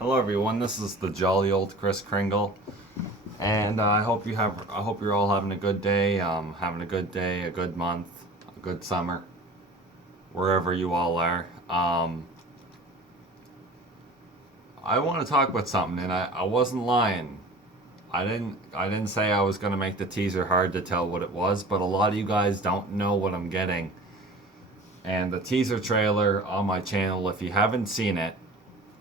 Hello everyone, this is the jolly old Chris Kringle, and I hope you're all having a good day, having a good day, a good month, a good summer, wherever you all are. I want to talk about something, and I wasn't lying. I didn't say I was gonna make the teaser hard to tell what it was, but a lot of you guys don't know what I'm getting. And the teaser trailer on my channel, if you haven't seen it,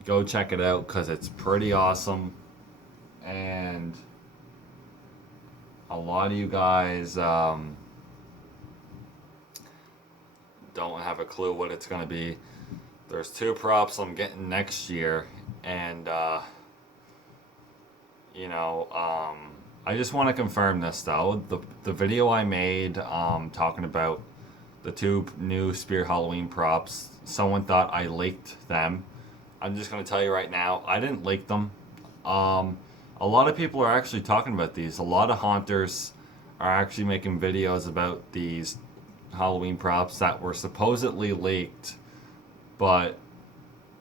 go check it out because it's pretty awesome. And a lot of you guys don't have a clue what it's going to be. There's two props I'm getting next year, and I just want to confirm this though. The video I made talking about the two new Spirit Halloween props, someone thought I leaked them. I'm just going to tell you right now, I didn't leak them. A lot of people are actually talking about these. A lot of haunters are actually making videos about these Halloween props that were supposedly leaked. But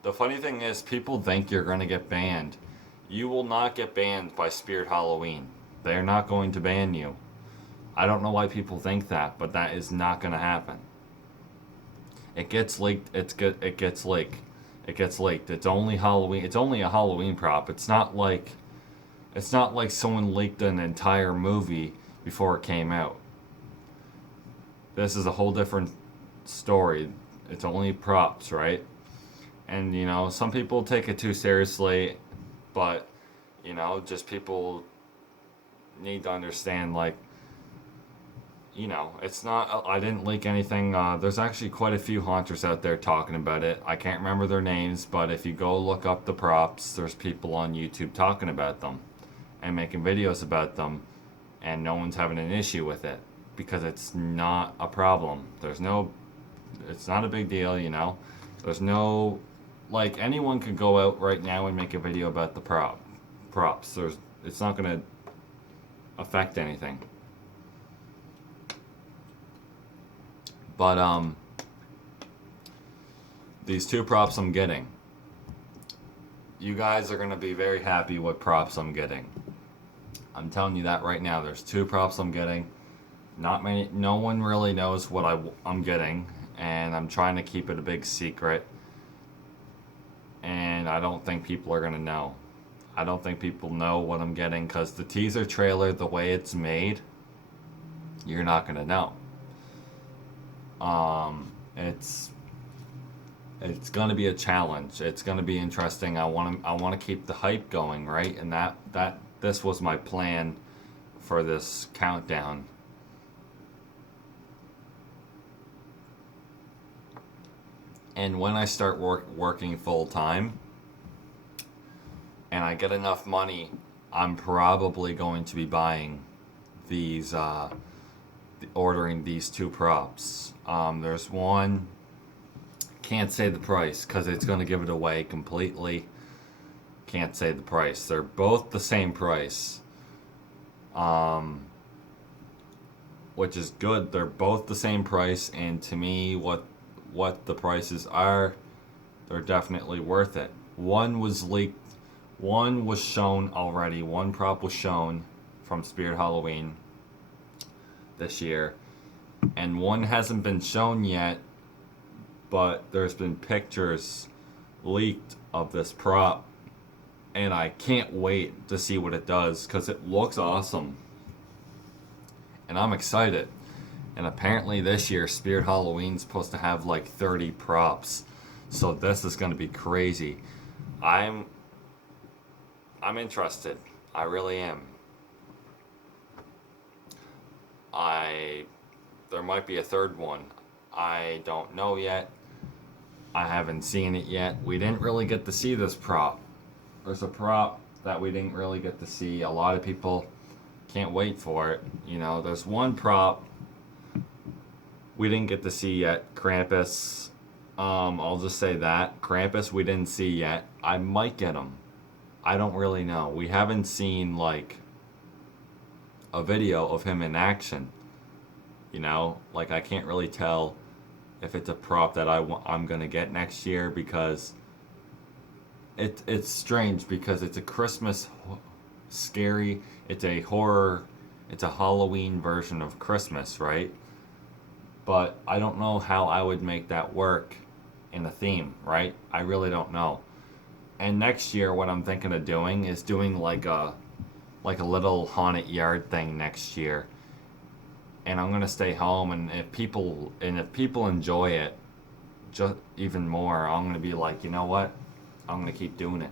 the funny thing is, people think you're going to get banned. You will not get banned by Spirit Halloween. They're not going to ban you. I don't know why people think that, but that is not going to happen. It gets leaked. It's good. It gets leaked. It gets leaked. It's only Halloween. It's only a Halloween prop. It's not like someone leaked an entire movie before it came out. This is a whole different story. It's only props, right? And some people take it too seriously, but just people need to understand, like, it's not. I didn't leak anything. There's actually quite a few haunters out there talking about it. I can't remember their names, but if you go look up the props, there's people on YouTube talking about them and making videos about them, and no one's having an issue with it because it's not a problem. It's not a big deal. There's no, like, anyone could go out right now and make a video about the props. It's not gonna affect anything. But these two props I'm getting, you guys are gonna be very happy what props I'm getting. I'm telling you that right now. There's two props I'm getting. Not many. No one really knows what I'm getting, and I'm trying to keep it a big secret. And I don't think people are gonna know. I don't think people know what I'm getting because the teaser trailer, the way it's made, you're not gonna know. It's gonna be a challenge. It's gonna be interesting. I want to keep the hype going, right? And that this was my plan for this countdown. And when I start working full time and I get enough money, I'm probably going to be buying these, ordering these two props. There's one, can't say the price because it's going to give it away completely. Can't say the price. They're both the same price, which is good. They're both the same price, and to me, what the prices are, they're definitely worth it. One was leaked. One was shown already. One prop was shown from Spirit Halloween this year, and one hasn't been shown yet, but there's been pictures leaked of this prop, and I can't wait to see what it does because it looks awesome, and I'm excited. And apparently this year Spirit Halloween's supposed to have like 30 props, so this is going to be crazy. I'm interested. I really am. There might be a third one. I don't know yet. I haven't seen it yet. We didn't really get to see this prop. There's a prop that we didn't really get to see. A lot of people can't wait for it. There's one prop we didn't get to see yet. Krampus. I'll just say that. Krampus we didn't see yet. I might get him. I don't really know. We haven't seen, like, a video of him in action. Like, I can't really tell if it's a prop that I'm going to get next year because it's strange because it's a Christmas scary. It's a horror. It's a Halloween version of Christmas, right? But I don't know how I would make that work in a theme, right? I really don't know. And next year, what I'm thinking of doing is doing like a little haunted yard thing next year. And I'm gonna stay home, and if people enjoy it, just even more, I'm gonna be like, you know what? I'm gonna keep doing it.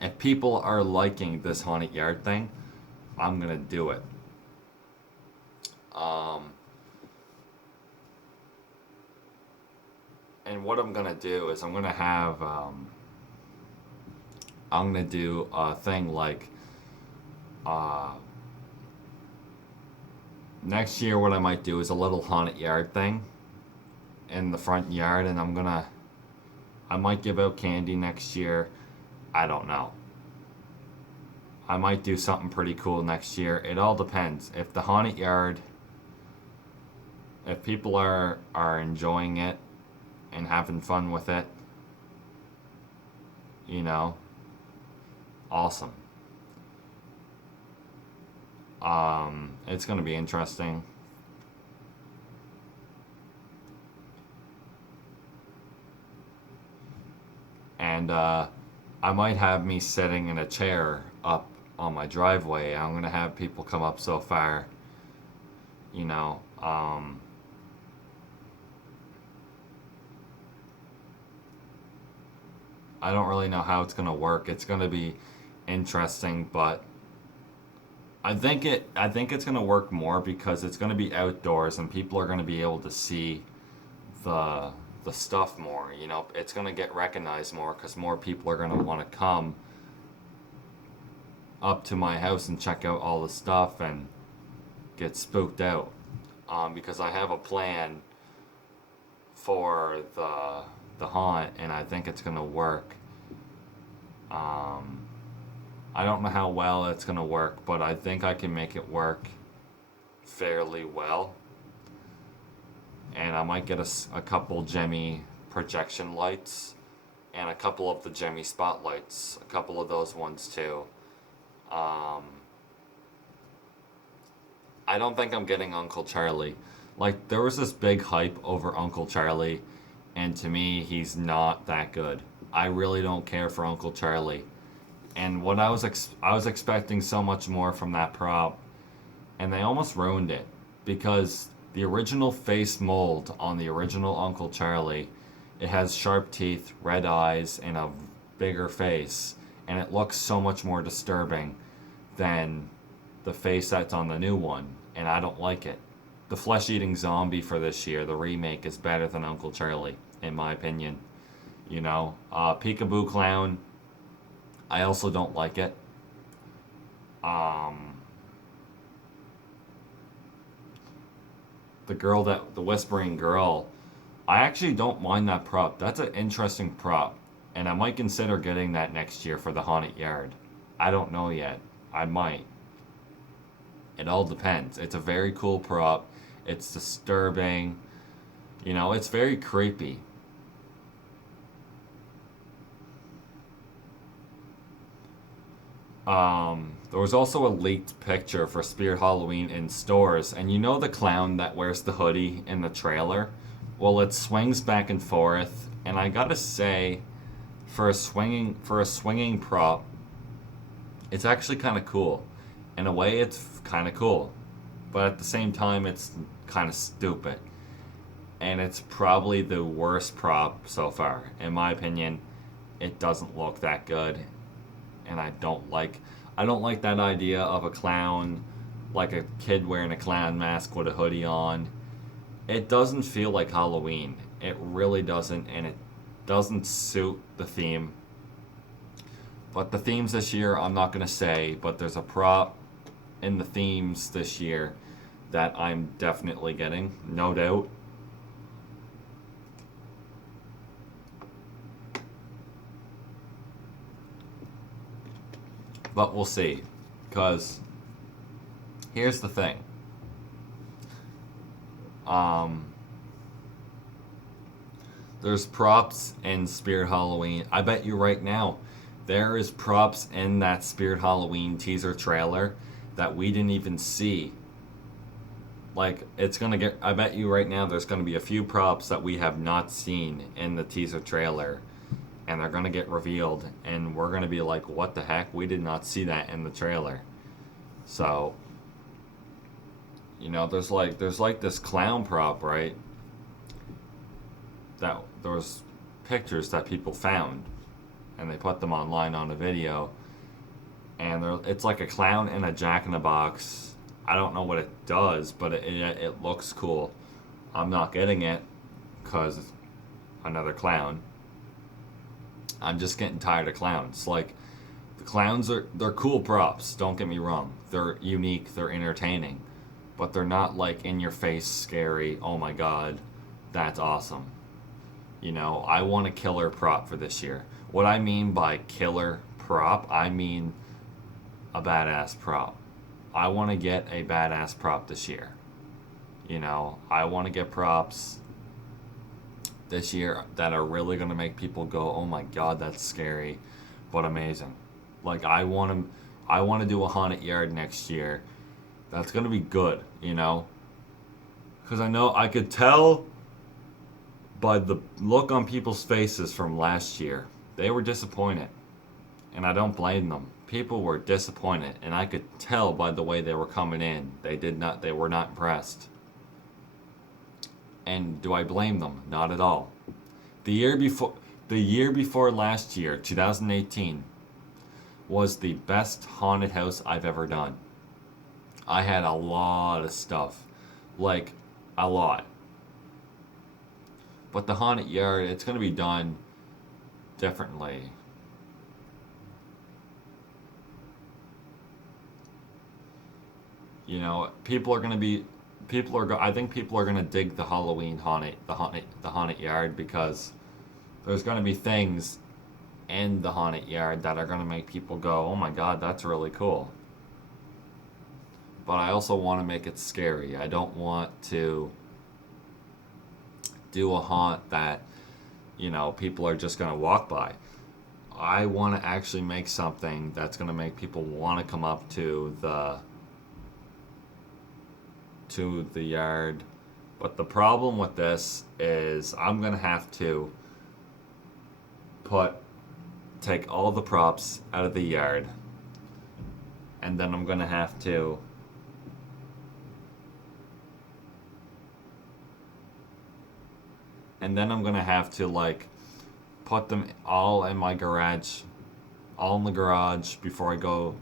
If people are liking this haunted yard thing, I'm gonna do it. Um, and what I'm gonna do is I'm gonna do a thing like uh, next year. What I might do is a little haunted yard thing in the front yard, and I might give out candy next year. I don't know. I might do something pretty cool next year. It all depends. If the haunted yard, if people are enjoying it and having fun with it, you know, awesome. It's gonna be interesting, and I might have me sitting in a chair up on my driveway. I'm gonna have people come up so far, you know. I don't really know how it's gonna work. It's gonna be interesting, but I think it's gonna work more because it's gonna be outdoors and people are gonna be able to see the the stuff more. You know, it's gonna get recognized more because more people are gonna want to come up to my house and check out all the stuff and get spooked out. Because I have a plan for the haunt and I think it's gonna work. Um, I don't know how well it's gonna work, but I think I can make it work fairly well. And I might get a couple Jemmy projection lights and a couple of the Jemmy spotlights, a couple of those ones too. Um, I don't think I'm getting Uncle Charlie. Like, there was this big hype over Uncle Charlie, and to me, he's not that good. I really don't care for Uncle Charlie. And what I was expecting so much more from that prop, and they almost ruined it because the original face mold on the original Uncle Charlie, it has sharp teeth, red eyes, and a bigger face, and it looks so much more disturbing than the face that's on the new one, and I don't like it. The flesh eating zombie for this year, the remake, is better than Uncle Charlie, in my opinion. You know, Peekaboo Clown, I also don't like it. Um, the Whispering Girl, I actually don't mind that prop. That's an interesting prop, and I might consider getting that next year for the Haunted Yard. I don't know yet. I might. It all depends. It's a very cool prop. It's disturbing. You know, it's very creepy. There was also a leaked picture for Spirit Halloween in stores, and you know the clown that wears the hoodie in the trailer? Well, it swings back and forth, and I gotta say, for a swinging prop, it's actually kind of cool. In a way, it's kind of cool, but at the same time, it's kind of stupid, and it's probably the worst prop so far, in my opinion. It doesn't look that good, and I don't like that idea of a clown, like a kid wearing a clown mask with a hoodie on. It doesn't feel like Halloween. It really doesn't, and it doesn't suit the theme. But the themes this year, I'm not gonna say, but there's a prop in the themes this year that I'm definitely getting, no doubt. But we'll see, because here's the thing. Um, There's props in Spirit Halloween. I bet you right now, there is props in that Spirit Halloween teaser trailer that we didn't even see. Like, it's gonna get. I bet you right now there's gonna be a few props that we have not seen in the teaser trailer, and they're gonna get revealed, and we're gonna be like, what the heck? We did not see that in the trailer. So, there's like this clown prop, right? That there was pictures that people found, and they put them online on a video, and it's like a clown in a Jack in the Box. I don't know what it does, but it looks cool. I'm not getting it because another clown. I'm just getting tired of clowns. Like, the clowns they're cool props. Don't get me wrong. They're unique. They're entertaining, but they're not like in your face, scary. Oh my god, that's awesome. I want a killer prop for this year. What I mean by killer prop, I mean a badass prop. I want to get a badass prop this year. I want to get props this year that are really going to make people go, "Oh my god, that's scary," but amazing. Like, I want to do a haunted yard next year. That's going to be good, Cuz I could tell by the look on people's faces from last year. They were disappointed, and I don't blame them. People were disappointed, and I could tell by the way they were coming in. They were not impressed. And do I blame them? Not at all. The year before last year, 2018, was the best haunted house I've ever done. I had a lot of stuff. Like, a lot. But the haunted yard, it's going to be done differently. People are going to be I think people are going to dig the Halloween haunted yard, because there's going to be things in the haunted yard that are going to make people go, "Oh my god, that's really cool." But I also want to make it scary. I don't want to do a haunt that people are just going to walk by. I want to actually make something that's going to make people want to come up to the yard. But the problem with this is I'm going to have to take all the props out of the yard, and then I'm going to have to like put them all in my garage, all in the garage before I go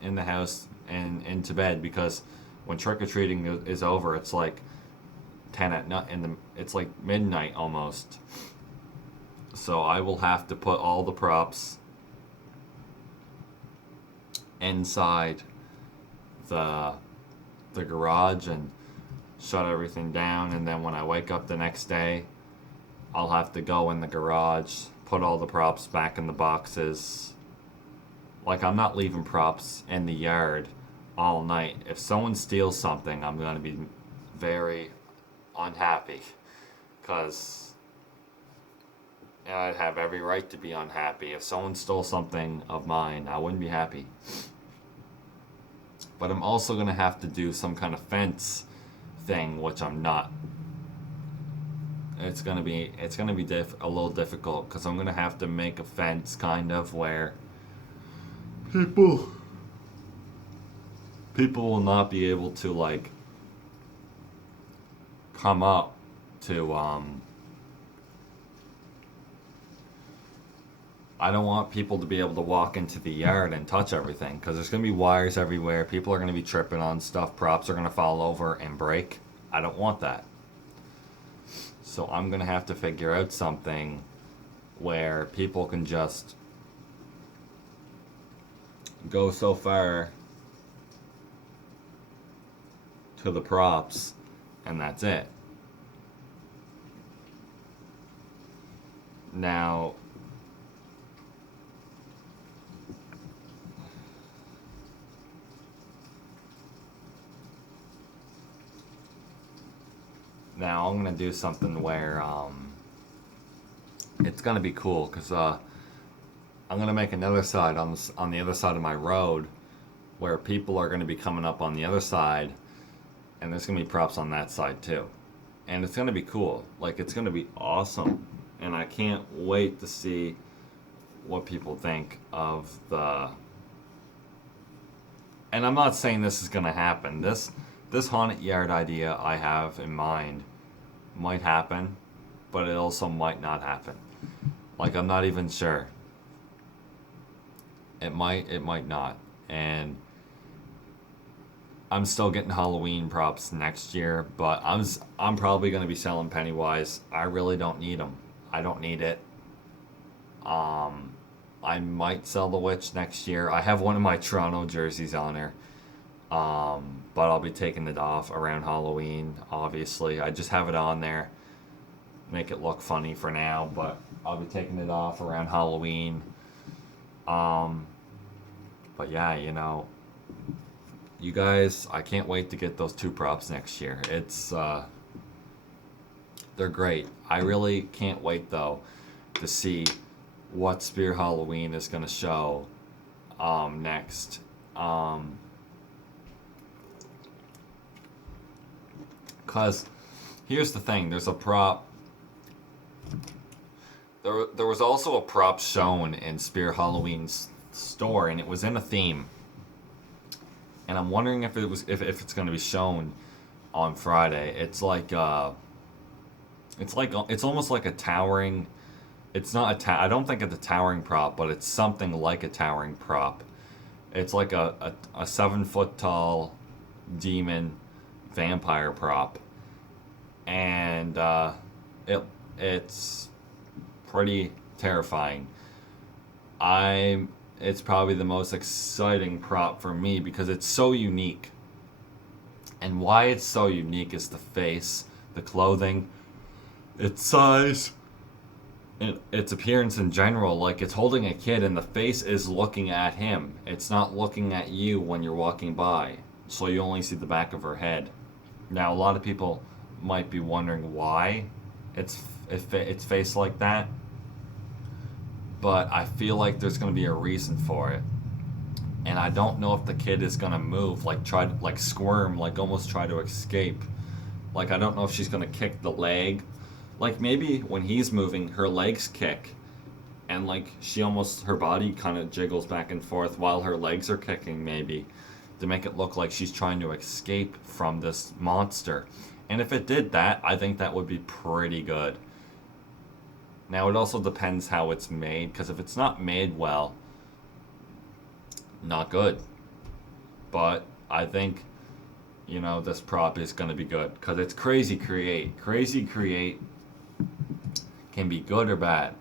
in the house and into bed, because when trick-or-treating is over, it's like 10 at night, it's like midnight almost. So I will have to put all the props inside the garage and shut everything down, and then when I wake up the next day, I'll have to go in the garage, put all the props back in the boxes. Like, I'm not leaving props in the yard all night. If someone steals something, I'm going to be very unhappy, because I'd have every right to be unhappy. If someone stole something of mine, I wouldn't be happy. But I'm also going to have to do some kind of fence thing, which I'm not. It's gonna be a little difficult, because I'm gonna have to make a fence kind of where people will not be able to like come up to I don't want people to be able to walk into the yard and touch everything, because there's gonna be wires everywhere. People are gonna be tripping on stuff. Props are gonna fall over and break. I don't want that. So I'm going to have to figure out something where people can just go so far to the props, and that's it. Now, I'm going to do something where it's gonna be cool because I'm gonna make another side on the other side of my road where people are gonna be coming up on the other side, and there's gonna be props on that side too, and it's gonna be cool. Like it's gonna be awesome, and I can't wait to see what people think of the. And I'm not saying this is gonna happen. This haunted yard idea I have in mind might happen, but it also might not happen. Like I'm not even sure. It might not. And I'm still getting Halloween props next year, but I'm probably going to be selling Pennywise. I really don't need them. I don't need it. Um I might sell the witch next year. I have one of my Toronto jerseys on there. But I'll be taking it off around Halloween, obviously. I just have it on there. Make it look funny for now, but I'll be taking it off around Halloween. Um, but yeah, you guys, I can't wait to get those two props next year. They're great. I really can't wait though to see what Spear Halloween is gonna show next. Um, cause here's the thing. There's a prop. There was also a prop shown in Spear Halloween's store, and it was in a theme. And I'm wondering if it's going to be shown on Friday. It's almost like a towering. It's not I don't think it's a towering prop, but it's something like a towering prop. It's like a 7 foot tall demon vampire prop, and it's pretty terrifying. It's probably the most exciting prop for me because it's so unique. And why it's so unique is the face, the clothing, its size, and its appearance in general. Like it's holding a kid and the face is looking at him. It's not looking at you when you're walking by. So you only see the back of her head. Now a lot of people might be wondering why it's faced like that, but I feel like there's going to be a reason for it. And I don't know if the kid is going to move, like squirm, like almost try to escape. Like I don't know if she's going to kick the leg. Like maybe when he's moving, her legs kick, and like her body kind of jiggles back and forth while her legs are kicking, maybe to make it look like she's trying to escape from this monster. And if it did that, I think that would be pretty good. Now, it also depends how it's made, because if it's not made well, not good. But I think, this prop is going to be good, because it's Crazy Create. Crazy Create can be good or bad.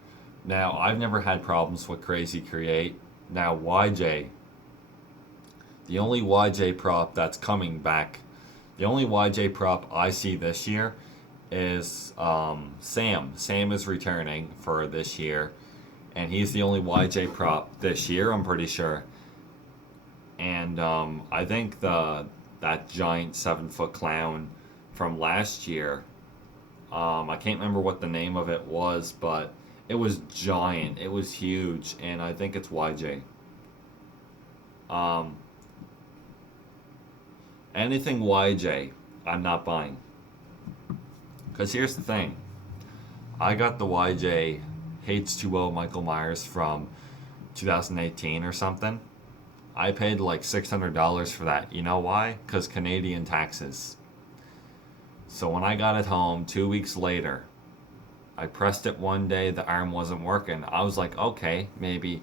Now, I've never had problems with Crazy Create. Now, YJ, the only YJ prop that's coming back, the only YJ prop I see this year is Sam. Sam is returning for this year, and he's the only YJ prop this year, I'm pretty sure. And I think that giant 7 foot clown from last year, I can't remember what the name of it was, but it was giant. It was huge, and I think it's YJ. Um, Anything YJ, I'm not buying. Because here's the thing. I got the YJ H2O Michael Myers from 2018 or something. I paid like $600 for that. You know why? Because Canadian taxes. So when I got it home 2 weeks later, I pressed it one day, the arm wasn't working. I was like, okay, maybe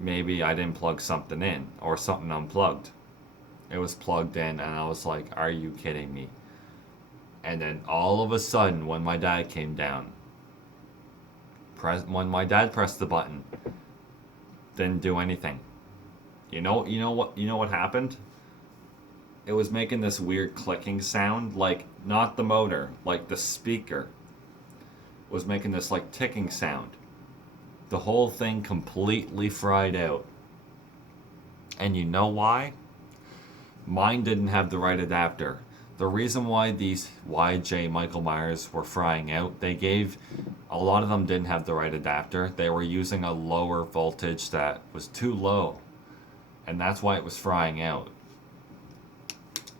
I didn't plug something in or something unplugged. It was plugged in, and I was like, are you kidding me? And then all of a sudden, when my dad came down, when my dad pressed the button, didn't do anything. You know what happened? It was making this weird clicking sound, like not the motor, like the speaker was making this like ticking sound. The whole thing completely fried out. And you know why? Mine didn't have the right adapter. The reason why these YJ Michael Myers were frying out, a lot of them didn't have the right adapter. They were using a lower voltage that was too low, and that's why it was frying out.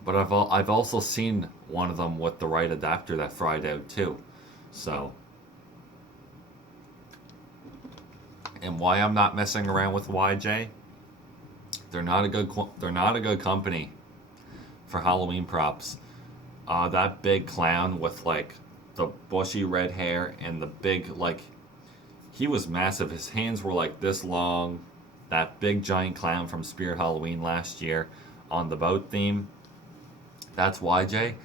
But I've also seen one of them with the right adapter that fried out too. So, and why I'm not messing around with YJ? They're not a good company for Halloween props. That big clown with like the bushy red hair and the big like he was massive. His hands were like this long. That big giant clown from Spirit Halloween last year on the boat theme. That's YJ,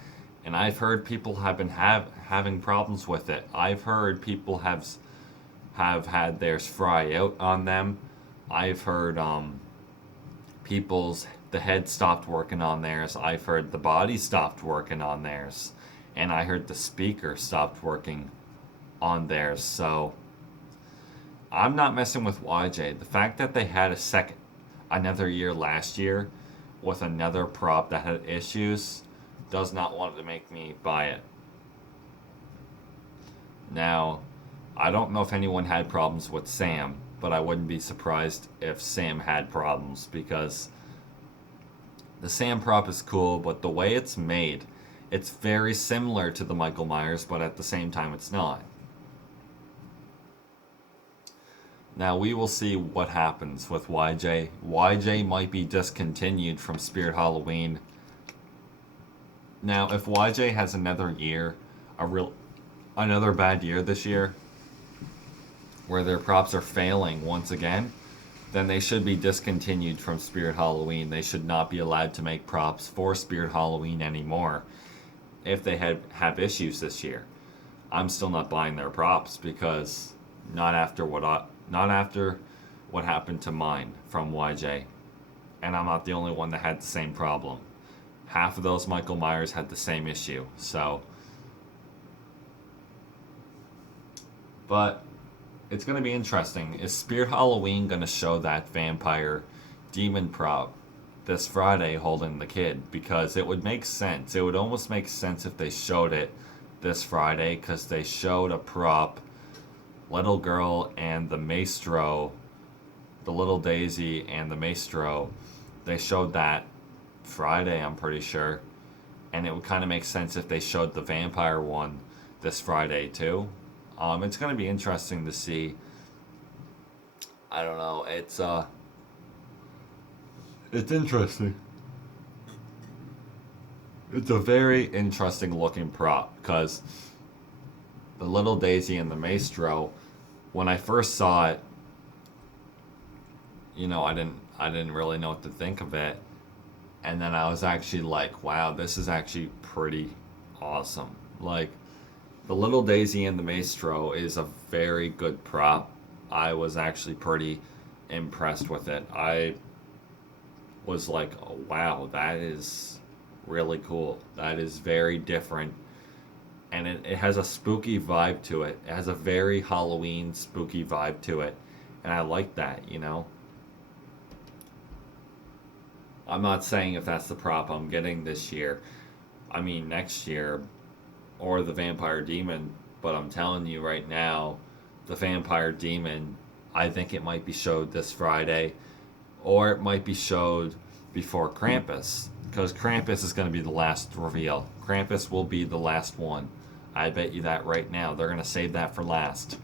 and I've heard people have been having problems with it. I've heard people have had theirs fry out on them. I've heard the head stopped working on theirs. I've heard the body stopped working on theirs, and I heard the speaker stopped working on theirs. So I'm not messing with YJ. The fact that they had another year last year with another prop that had issues does not want to make me buy it. Now, I don't know if anyone had problems with Sam, but I wouldn't be surprised if Sam had problems because the Sam prop is cool, but the way it's made, it's very similar to the Michael Myers, but at the same time it's not. Now we will see what happens with YJ. YJ might be discontinued from Spirit Halloween. Now, if YJ has another year, another bad year this year, where their props are failing once again, then they should be discontinued from Spirit Halloween. They should not be allowed to make props for Spirit Halloween anymore if they have issues this year. I'm still not buying their props because not after what happened to mine from YJ. And I'm not the only one that had the same problem. Half of those Michael Myers had the same issue. So, but it's going to be interesting. Is Spirit Halloween going to show that vampire demon prop this Friday holding the kid? Because it would make sense. It would almost make sense if they showed it this Friday, because they showed a prop, little girl and the maestro, the little Daisy and the maestro. They showed that Friday, I'm pretty sure. And it would kind of make sense if they showed the vampire one this Friday too. It's going to be interesting to see. I don't know. It's interesting. It's a very interesting looking prop because the little Daisy and the maestro, when I first saw it, I didn't really know what to think of it. And then I was actually like, wow, this is actually pretty awesome. Like, the little Daisy and the maestro is a very good prop. I was actually pretty impressed with it. I was like, oh, wow, that is really cool. That is very different. And it has a spooky vibe to it. It has a very Halloween spooky vibe to it. And I like that, I'm not saying if that's the prop I'm getting this year. I mean, next year, or the vampire demon, but I'm telling you right now, the vampire demon, I think it might be showed this Friday, or it might be showed before Krampus, because Krampus is going to be the last reveal. Krampus will be the last one. I bet you that right now. They're going to save that for last.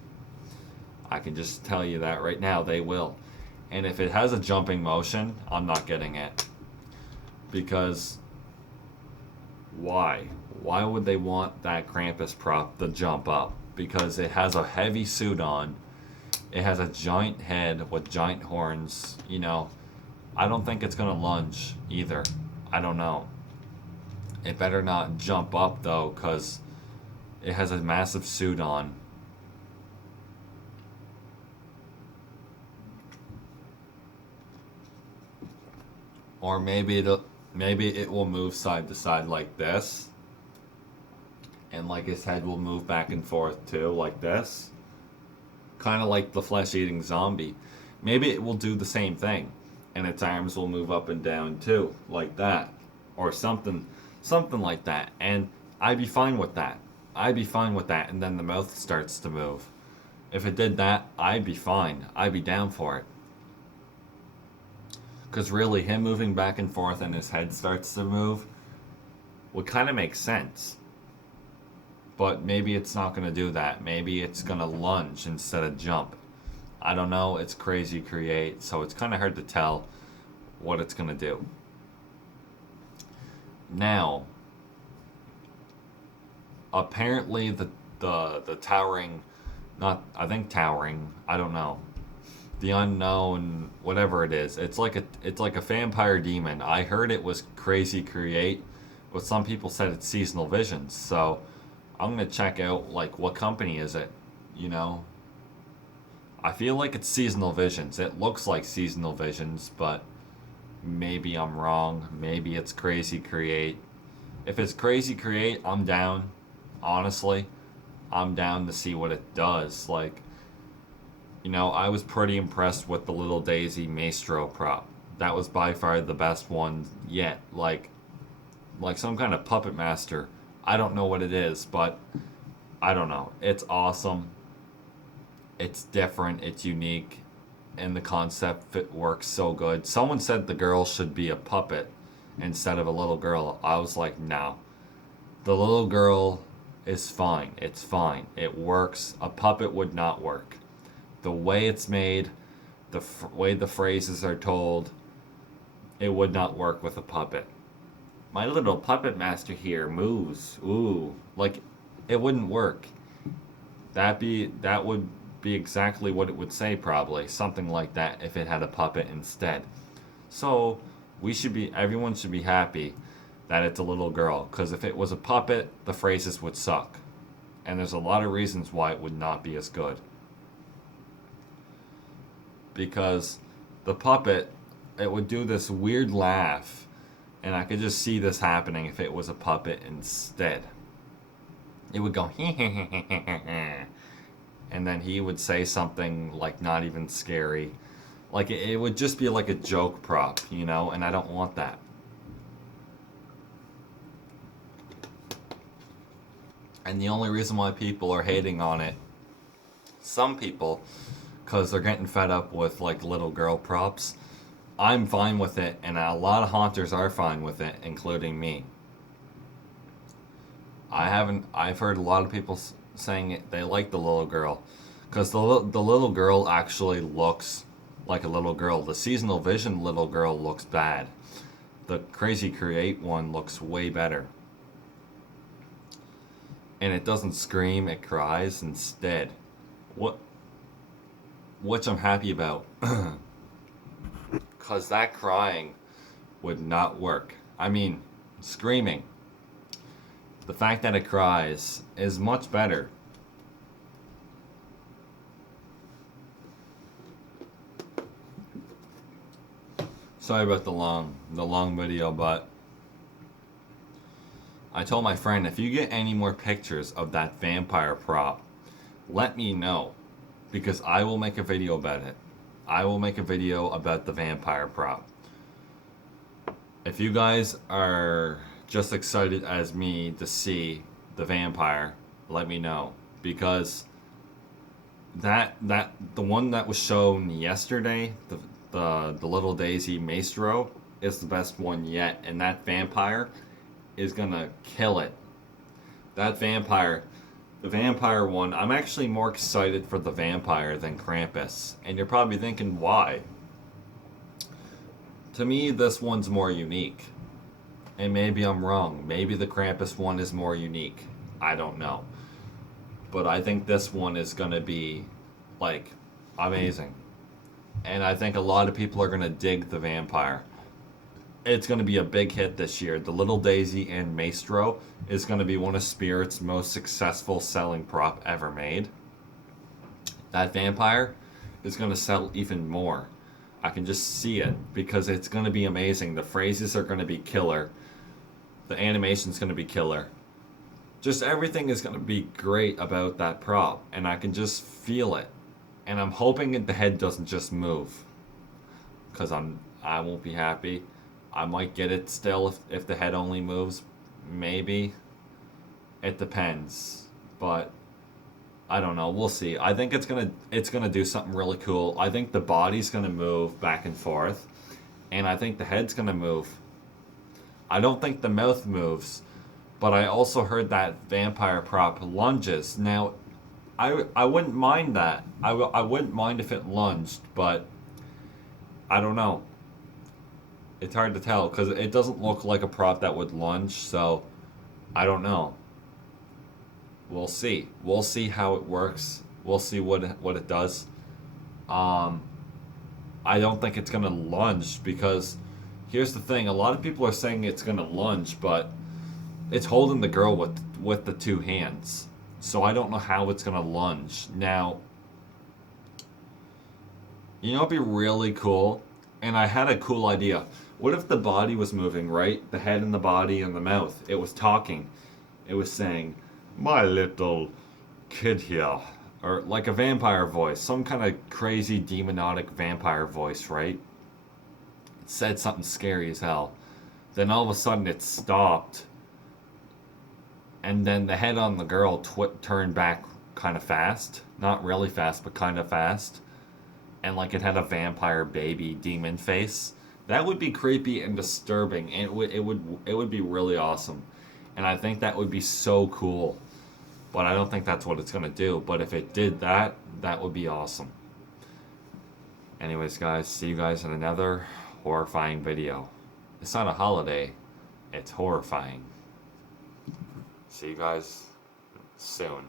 I can just tell you that right now, they will. And if it has a jumping motion, I'm not getting it. Because why? Why would they want that Krampus prop to jump up? Because it has a heavy suit on. It has a giant head with giant horns. I don't think it's going to lunge either. I don't know. It better not jump up though, because it has a massive suit on. Or maybe it will move side to side like this. And like his head will move back and forth too, like this. Kind of like the flesh-eating zombie. Maybe it will do the same thing. And its arms will move up and down too, like that. Or something something like that, and I'd be fine with that. I'd be fine with that, and then the mouth starts to move. If it did that, I'd be fine. I'd be down for it. Because really, him moving back and forth and his head starts to move would kind of make sense. But maybe it's not going to do that. Maybe it's going to lunge instead of jump. I don't know. It's Crazy Create, so it's kind of hard to tell what it's going to do. Now, apparently the towering, not I think towering, I don't know, the unknown, whatever it is. It's like a vampire demon. I heard it was Crazy Create, but some people said it's Seasonal Visions. So I'm gonna check out like what company is it. You know, I feel like it's Seasonal Visions. It looks like Seasonal Visions, but maybe I'm wrong. Maybe it's Crazy Create. If it's Crazy Create, I'm down. Honestly, I'm down to see what it does. Like, you know, I was pretty impressed with the Little Daisy Maestro prop. That was by far the best one yet. Like some kind of puppet master. I don't know what it is, but I don't know. It's awesome. It's different. It's unique. And the concept fit works so good. Someone said the girl should be a puppet instead of a little girl. I was like, no. The little girl is fine. It's fine. It works. A puppet would not work. The way it's made, the way the phrases are told, it would not work with a puppet. My little puppet master here moves. Ooh, like it wouldn't work. That would be exactly what it would say probably, something like that if it had a puppet instead. So, everyone should be happy that it's a little girl, cuz if it was a puppet, the phrases would suck. And there's a lot of reasons why it would not be as good. Because the puppet, it would do this weird laugh, and I could just see this happening if it was a puppet instead. It would go and then he would say something like not even scary. Like it would just be like a joke prop, you know, and I don't want that. And the only reason why people are hating on it, some people, because they're getting fed up with like little girl props. I'm fine with it, and a lot of haunters are fine with it, including me. I've heard a lot of people saying they like the little girl, because the little girl actually looks like a little girl. The Seasonal Vision little girl looks bad. The Crazy Create one looks way better. And it doesn't scream, it cries instead. Which I'm happy about. Because that crying would not work. I mean, screaming. The fact that it cries is much better. Sorry about the long video, but I told my friend, if you get any more pictures of that vampire prop, let me know, because I will make a video about it. I will make a video about the vampire prop. If you guys are just excited as me to see the vampire, let me know, because the one that was shown yesterday, the Little Daisy Maestro, is the best one yet, and that vampire is gonna kill it. The vampire one, I'm actually more excited for the vampire than Krampus. And you're probably thinking, why? To me, this one's more unique. And maybe I'm wrong. Maybe the Krampus one is more unique. I don't know. But I think this one is gonna be, like, amazing. And I think a lot of people are gonna dig the vampire. It's going to be a big hit this year. The Little Daisy and Maestro is going to be one of Spirit's most successful selling prop ever made. That vampire is going to sell even more. I can just see it, because it's going to be amazing. The phrases are going to be killer. The animation's going to be killer. Just everything is going to be great about that prop, and I can just feel it. And I'm hoping that the head doesn't just move, because I won't be happy. I might get it still if the head only moves, maybe. It depends, but I don't know. We'll see. I think it's gonna do something really cool. I think the body's gonna move back and forth, and I think the head's gonna move. I don't think the mouth moves, but I also heard that vampire prop lunges. Now, I wouldn't mind that. I wouldn't mind if it lunged, but I don't know. It's hard to tell because it doesn't look like a prop that would lunge. So I don't know. We'll see. We'll see how it works. We'll see what it does. Um, I don't think it's gonna lunge because here's the thing. A lot of people are saying it's gonna lunge, but it's holding the girl with the two hands. So I don't know how it's gonna lunge. Now, you know, it'd be really cool. And I had a cool idea. What if the body was moving, right? The head and the body and the mouth. It was talking. It was saying, "My little kid here." Or like a vampire voice. Some kind of crazy demonic vampire voice, right? It said something scary as hell. Then all of a sudden it stopped. And then the head on the girl turned back kind of fast. Not really fast, but kind of fast. And like it had a vampire baby demon face. That would be creepy and disturbing, and it would be really awesome. And I think that would be so cool. But I don't think that's what it's gonna do. But if it did that, that would be awesome. Anyways, guys, see you guys in another horrifying video. It's not a holiday, it's horrifying. See you guys soon.